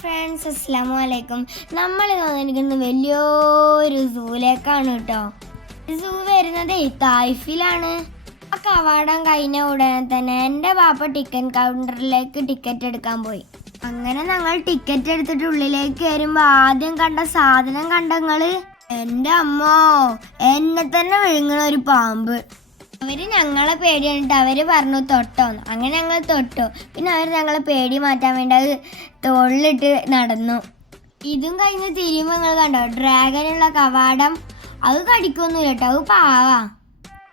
Friends അസ്സാം വലൈക്കും നമ്മൾ വന്നിരിക്കുന്നത് വലിയൊരു സൂലേക്കാണ് കേട്ടോ. സൂ വരുന്നത് തായ്ഫിലാണ്. ആ കവാടം കഴിഞ്ഞ ഉടനെ തന്നെ എന്റെ പാപ്പ ടിക്കറ്റ് കൗണ്ടറിലേക്ക് ടിക്കറ്റ് എടുക്കാൻ പോയി. അങ്ങനെ ഞങ്ങൾ ടിക്കറ്റ് എടുത്തിട്ട് ഉള്ളിലേക്ക് കയറുമ്പോൾ ആദ്യം കണ്ട സാധനം കണ്ടങ്ങൾ എന്റെ അമ്മോ എന്നെ തന്നെ വിഴുങ്ങണ ഒരു പാമ്പ്. അവർ ഞങ്ങളെ പേടി കണ്ടിട്ട് അവർ പറഞ്ഞു തൊട്ടോന്ന്. അങ്ങനെ ഞങ്ങൾ തൊട്ടു. പിന്നെ അവർ ഞങ്ങളെ പേടി മാറ്റാൻ വേണ്ടി അത് തോളിലിട്ട് നടന്നു. ഇതും കഴിഞ്ഞ് തിരിയുമ്പോൾ നിങ്ങൾ കണ്ടോ? ഡ്രാഗനുള്ള കവാടം. അത് കടിക്കൊന്നുമില്ല കേട്ടോ അത് പാവാ.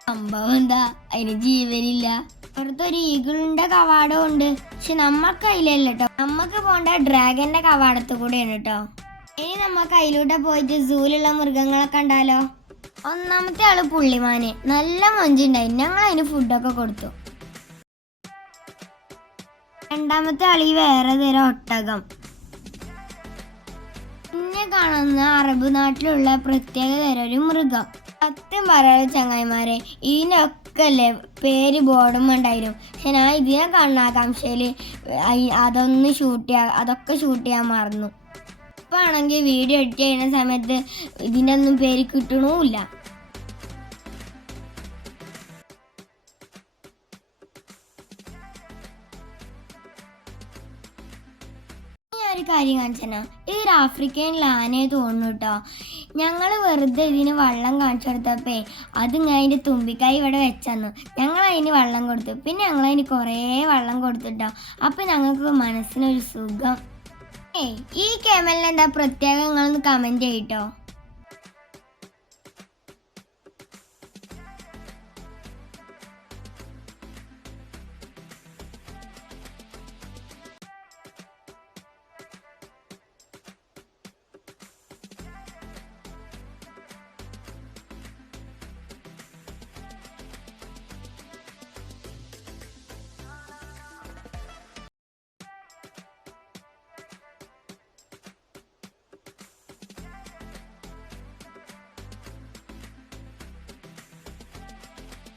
സംഭവം എന്താ? അതിന് ജീവനില്ല. പുറത്തൊരു ഈഗിളിന്റെ കവാടം ഉണ്ട്. പക്ഷെ നമ്മൾക്ക് അതിലല്ല കേട്ടോ നമുക്ക് പോണ്ട ഡ്രാഗന്റെ കവാടത്ത് കൂടെയാണ് കേട്ടോ ഇനി നമുക്ക് അതിലൂടെ പോയിട്ട് സൂലുള്ള മൃഗങ്ങളെ കണ്ടാലോ? ഒന്നാമത്തെ ആൾ പുള്ളിമാനെ. നല്ല മൊഞ്ചുണ്ടായി. ഞങ്ങൾ അതിന് ഫുഡൊക്കെ കൊടുത്തു. രണ്ടാമത്തെ ആൾ ഈ വേറെ തരം ഒട്ടകം. പിന്നെ കാണുന്ന അറബ് നാട്ടിലുള്ള പ്രത്യേക തരം ഒരു മൃഗം. സത്യം പറയാതെ ചങ്ങായിമാരെ ഇതിനൊക്കെ അല്ലേ പേര് ബോർഡും ഉണ്ടായിരുന്നു. പക്ഷെ ഞാൻ ഇതിനെ കാണുന്ന ആകാംക്ഷയിൽ അതൊന്ന് ഷൂട്ട് ചെയ്യാൻ അതൊക്കെ ഷൂട്ട് ചെയ്യാൻ മറന്നു. ഇപ്പം വീഡിയോ എഡിറ്റ് ചെയ്യുന്ന സമയത്ത് ഇതിന്റെ ഒന്നും പേര് കിട്ടണമില്ല കാര്യം കാണിച്ചാ ഇതൊരു ആഫ്രിക്കൻ ലാനേ തോന്നുന്നു കേട്ടോ ഞങ്ങൾ വെറുതെ ഇതിന് വള്ളം കാണിച്ചു കൊടുത്തപ്പേ അതിങ്ങനെ അതിന്റെ തുമ്പിക്കായി ഇവിടെ വെച്ചന്നു. ഞങ്ങൾ അതിന് വള്ളം കൊടുത്തു. പിന്നെ ഞങ്ങൾ അതിന് കുറേ വള്ളം കൊടുത്തിട്ടോ അപ്പം ഞങ്ങൾക്ക് മനസ്സിനൊരു സുഖം. ഈ കേമലിന് എന്താ പ്രത്യേകം നിങ്ങളൊന്ന് കമന്റ് ചെയ്യട്ടോ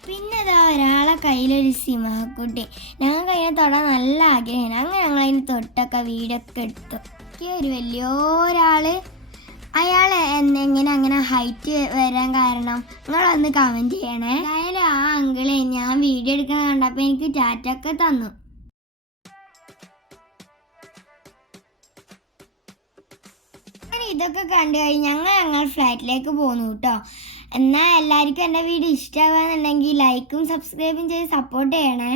പിന്നെ ഇതാ ഒരാളെ കയ്യിലൊരു സിംഹക്കുട്ടി ഞങ്ങൾക്ക് അതിനെ തൊടാൻ നല്ല ആഗ്രഹമാണ് അങ്ങനെ ഞങ്ങൾ അതിന് തൊട്ടൊക്കെ വീടൊക്കെ എടുത്തു. ഒരു വലിയൊരാൾ. അയാൾ എങ്ങനെ അങ്ങനെ ഹൈറ്റ് വരാൻ കാരണം നിങ്ങളൊന്ന് കമന്റ് ചെയ്യണേ. അയാൾ ആ അങ്കിളെ ഞാൻ വീഡിയോ എടുക്കണ കണ്ടപ്പോൾ എനിക്ക് ചാറ്റൊക്കെ തന്നു. ഇതൊക്കെ കണ്ടു കഴിഞ്ഞ് ഞങ്ങൾ ഞങ്ങൾ ഫ്ലാറ്റിലേക്ക് പോന്നു കേട്ടോ എന്നാൽ എല്ലാവർക്കും എന്റെ വീഡിയോ ഇഷ്ടമാകുന്നുണ്ടെങ്കിൽ ലൈക്കും സബ്സ്ക്രൈബും ചെയ്ത് സപ്പോർട്ട് ചെയ്യണേ.